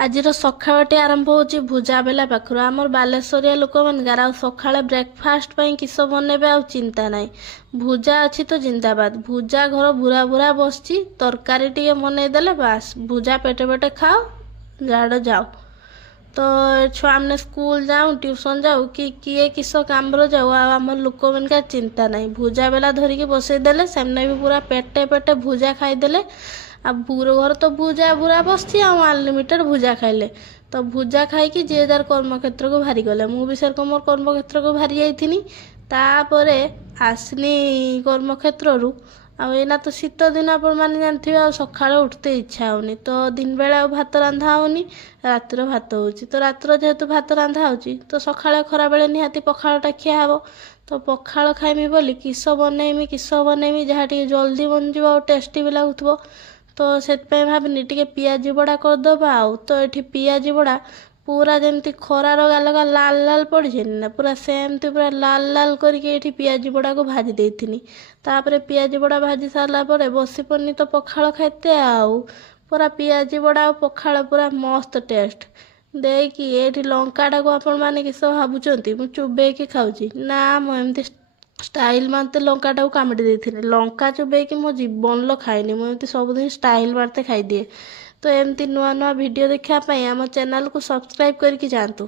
ଆଜିର ସକାଳଟି ଆରମ୍ଭ ହେଉଛି ଭୁଜା ବେଲା ପାଖରୁ। ଆମର ବାଲେଶ୍ୱରିଆ ଲୋକମାନଙ୍କର ଆଉ ସକାଳେ ବ୍ରେକଫାଷ୍ଟ ପାଇଁ କିସ ବନେଇବେ ଆଉ ଚିନ୍ତା ନାହିଁ। ଭୁଜା ଅଛି ତ ଜିନ୍ଦାବାଦ। ଭୁଜା ଘର ବୁରା ବୁରା ବସିଛି, ତରକାରୀ ଟିକେ ବନେଇଦେଲେ ବାସ୍ ଭୁଜା ପେଟେ ପେଟେ ଖାଅ, ଝାଡ଼ ଯାଅ। ତ ଛୁଆମାନେ ସ୍କୁଲ ଯାଉ ଟ୍ୟୁସନ୍ ଯାଉ କି କିଏ କିସ କାମରେ ଯାଉ, ଆଉ ଆମର ଲୋକମାନଙ୍କର ଚିନ୍ତା ନାହିଁ। ଭୁଜା ବେଲା ଧରିକି ବସେଇଦେଲେ ସେମାନେ ବି ପୁରା ପେଟେ ପେଟେ ଭୁଜା ଖାଇଦେଲେ। ଆଉ ଘର ତ ଭୁଜା ବୁରା ବସିଛି ଆଉ ଅନଲିମିଟେଡ଼ ଭୁଜା ଖାଇଲେ। ତ ଭୁଜା ଖାଇକି ଯିଏ ଯାର କର୍ମକ୍ଷେତ୍ରକୁ ବାହାରି ଗଲେ। ମୁଁ ବି ସେରକମ ମୋର କର୍ମକ୍ଷେତ୍ରକୁ ବାହାରି ଯାଇଥିନି। ତାପରେ ଆସିନି କର୍ମକ୍ଷେତ୍ରରୁ। ଆଉ ଏଇନା ତ ଶୀତ ଦିନ ଆପଣମାନେ ଜାଣିଥିବେ, ଆଉ ସକାଳେ ଉଠତେ ଇଚ୍ଛା ହେଉନି। ତ ଦିନ ବେଳେ ଆଉ ଭାତ ରନ୍ଧା ହେଉନି, ରାତିର ଭାତ ହେଉଛି। ତ ରାତିର ଯେହେତୁ ଭାତ ରନ୍ଧା ହେଉଛି ତ ସକାଳେ ଖରାବେଳେ ନିହାତି ପଖାଳଟା ଖିଆ ହେବ। ତ ପଖାଳ ଖାଇମି ବୋଲି କିସ ବନେଇମି ଯାହା ଟିକେ ଜଲ୍ଦି ବନିଯିବ ଆଉ ଟେଷ୍ଟି ବି ଲାଗୁଥିବ। ତ ସେଥିପାଇଁ ଭାବିନି ଟିକେ ପିଆଜି ବଡ଼ା କରିଦେବା। ଆଉ ତ ଏଠି ପିଆଜି ବଡ଼ା ପୁରା ଯେମିତି ଖରାର ଗାଲଗା ଲାଲ ଲାଲ ପଡ଼ିଛିନି ନା, ପୁରା ସେମିତି ପୁରା ଲାଲ ଲାଲ କରିକି ଏଠି ପିଆଜି ବଡ଼ାକୁ ଭାଜି ଦେଇଥିନି। ତାପରେ ପିଆଜି ବଡ଼ା ଭାଜି ସାରିଲା ପରେ ବସି ପଡ଼ିନି ତ ପଖାଳ ଖାଇତେ। ଆଉ ପୁରା ପିଆଜି ବଡ଼ା ଆଉ ପଖାଳ ପୁରା ମସ୍ତ ଟେଷ୍ଟ ଦେଇକି ଏଇଠି ଲଙ୍କାଟାକୁ ଆପଣମାନେ କିସ ଭାବୁଛନ୍ତି ମୁଁ ଚୁବେଇକି ଖାଉଛି ନା, ମୁଁ ଏମିତି ଷ୍ଟାଇଲ ମାରତେ ଲଙ୍କାଟାକୁ କାମୁଡ଼ି ଦେଇଥିଲି। ଲଙ୍କା ଚୁବେଇକି ମୋ ଜୀବନలో ଖାଇନି, ମୁଁ ଏମିତି ସବୁଦିନ ଷ୍ଟାଇଲ ମାରତେ ଖାଇଦିଏ। ତ ଏମିତି ନୂଆ ନୂଆ ଭିଡ଼ିଓ ଦେଖିବା ପାଇଁ ଆମ ଚ୍ୟାନେଲକୁ ସବସ୍କ୍ରାଇବ୍ କରିକି ଯାଆନ୍ତୁ।